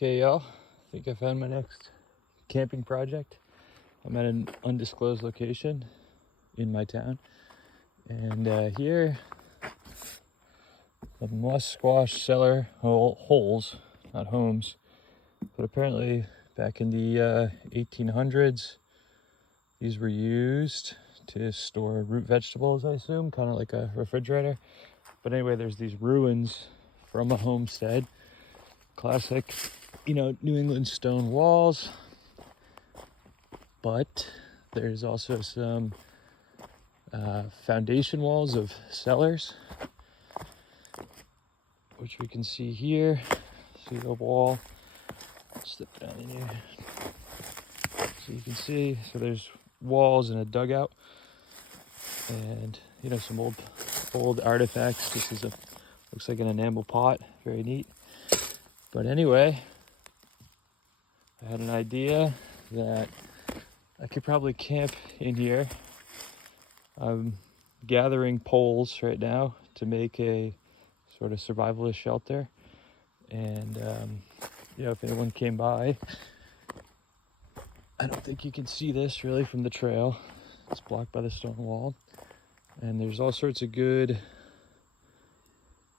Okay, y'all, I think I found my next camping project. I'm at an undisclosed location in my town, and here the musquash cellar holes, not homes, but apparently back in the 1800s, these were used to store root vegetables, I assume, kind of like a refrigerator. But anyway, there's these ruins from a homestead, classic, New England stone walls, but there's also some foundation walls of cellars, which we can see here. See the wall, step down in here so you can see. So there's walls and a dugout, and some old artifacts. This is looks like an enamel pot, very neat. But anyway, I had an idea that I could probably camp in here. I'm gathering poles right now to make a sort of survivalist shelter. And, if anyone came by, I don't think you can see this really from the trail. It's blocked by the stone wall. And there's all sorts of good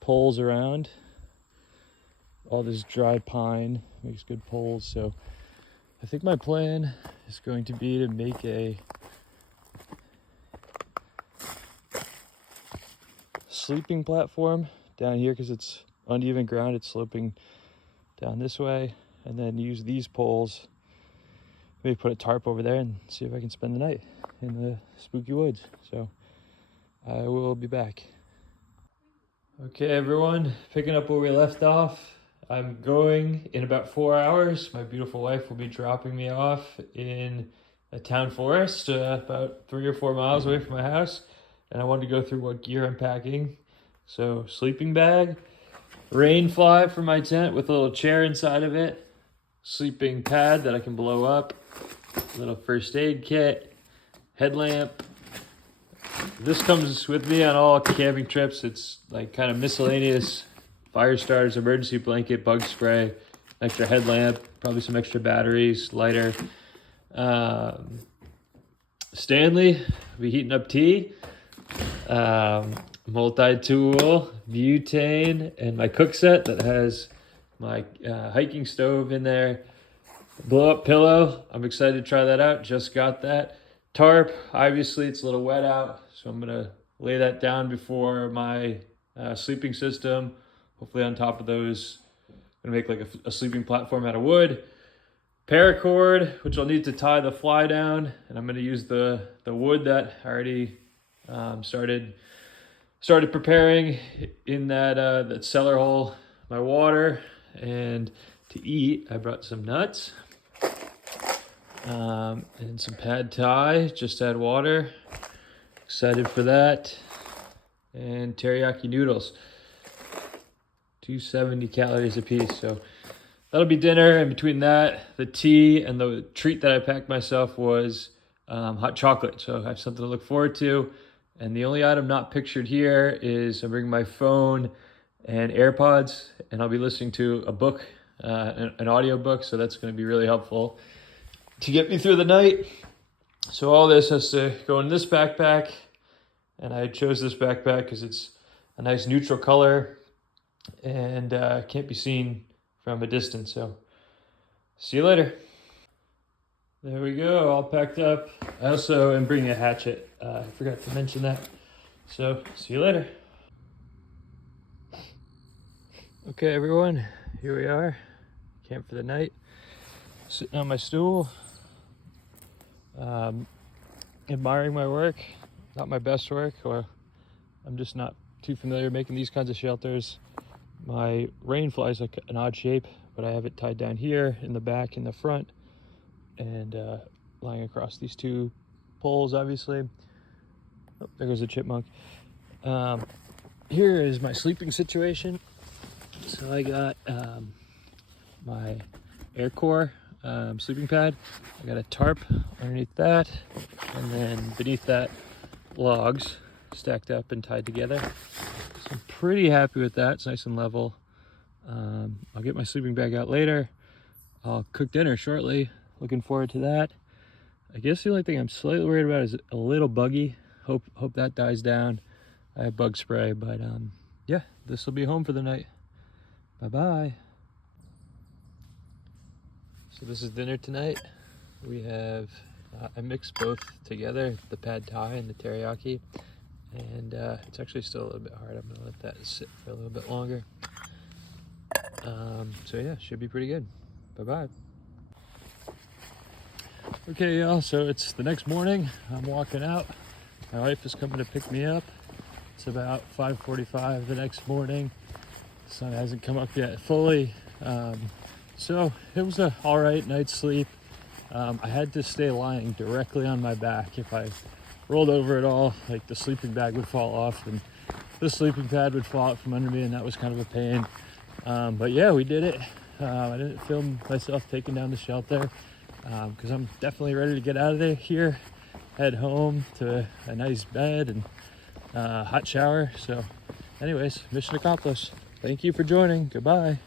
poles around. All this dry pine makes good poles. So I think my plan is going to be to make a sleeping platform down here because it's uneven ground. It's sloping down this way, and then use these poles. Maybe put a tarp over there and see if I can spend the night in the spooky woods. So I will be back. Okay, everyone, picking up where we left off. I'm going in about 4 hours. My beautiful wife will be dropping me off in a town forest about 3 or 4 miles away from my house. And I wanted to go through what gear I'm packing. So sleeping bag, rain fly for my tent with a little chair inside of it, sleeping pad that I can blow up, little first aid kit, headlamp. This comes with me on all camping trips. It's like kind of miscellaneous: fire starters, emergency blanket, bug spray, extra headlamp, probably some extra batteries, lighter. Stanley, I'll be heating up tea. Multi-tool, butane, and my cook set that has my hiking stove in there. Blow-up pillow, I'm excited to try that out, just got that. Tarp, obviously it's a little wet out, so I'm gonna lay that down before my sleeping system, hopefully on top of those. I'm gonna make like a sleeping platform out of wood. Paracord, which I'll need to tie the fly down, and I'm gonna use the wood that I already started preparing in that cellar hole. My water, and to eat I brought some nuts and some pad thai, just add water. Excited for that. And teriyaki noodles, 270 calories a piece, so that'll be dinner. And between that, the tea, and the treat that I packed myself was hot chocolate, so I have something to look forward to. And the only item not pictured here is I'm bringing my phone and AirPods, and I'll be listening to a book, an audio book, so that's going to be really helpful to get me through the night. So all this has to go in this backpack, and I chose this backpack because it's a nice neutral color and can't be seen from a distance. So see you later. There we go, all packed up. I also am bringing a hatchet. I forgot to mention that. So see you later. Okay, everyone, here we are, camp for the night. Sitting on my stool, admiring my work. Not my best work, or I'm just not too familiar making these kinds of shelters. My rain fly is like an odd shape, but I have it tied down here in the back, in the front, and lying across these two poles, obviously. Oh, there goes a chipmunk. Here is my sleeping situation. So I got my AirCore sleeping pad. I got a tarp underneath that, and then beneath that, logs stacked up and tied together. So I'm pretty happy with that. It's nice and level. I'll get my sleeping bag out later. I'll cook dinner shortly. Looking forward to that. I guess the only thing I'm slightly worried about is a little buggy. Hope that dies down. I have bug spray, but yeah, this will be home for the night. Bye-bye. So this is dinner tonight. We have, I mixed both together, the pad thai and the teriyaki. And it's actually still a little bit hard. I'm gonna let that sit for a little bit longer. So yeah, should be pretty good. Bye-bye. Okay, y'all, so it's the next morning. I'm walking out. My wife is coming to pick me up. It's about 5:45 the next morning. The sun hasn't come up yet fully. So it was a all right night's sleep. I had to stay lying directly on my back. If I rolled over at all, like the sleeping bag would fall off and the sleeping pad would fall out from under me, and that was kind of a pain. But yeah, we did it. I didn't film myself taking down the shelter because I'm definitely ready to get out of there here, head home to a nice bed and hot shower. So anyways, mission accomplished. Thank you for joining. Goodbye.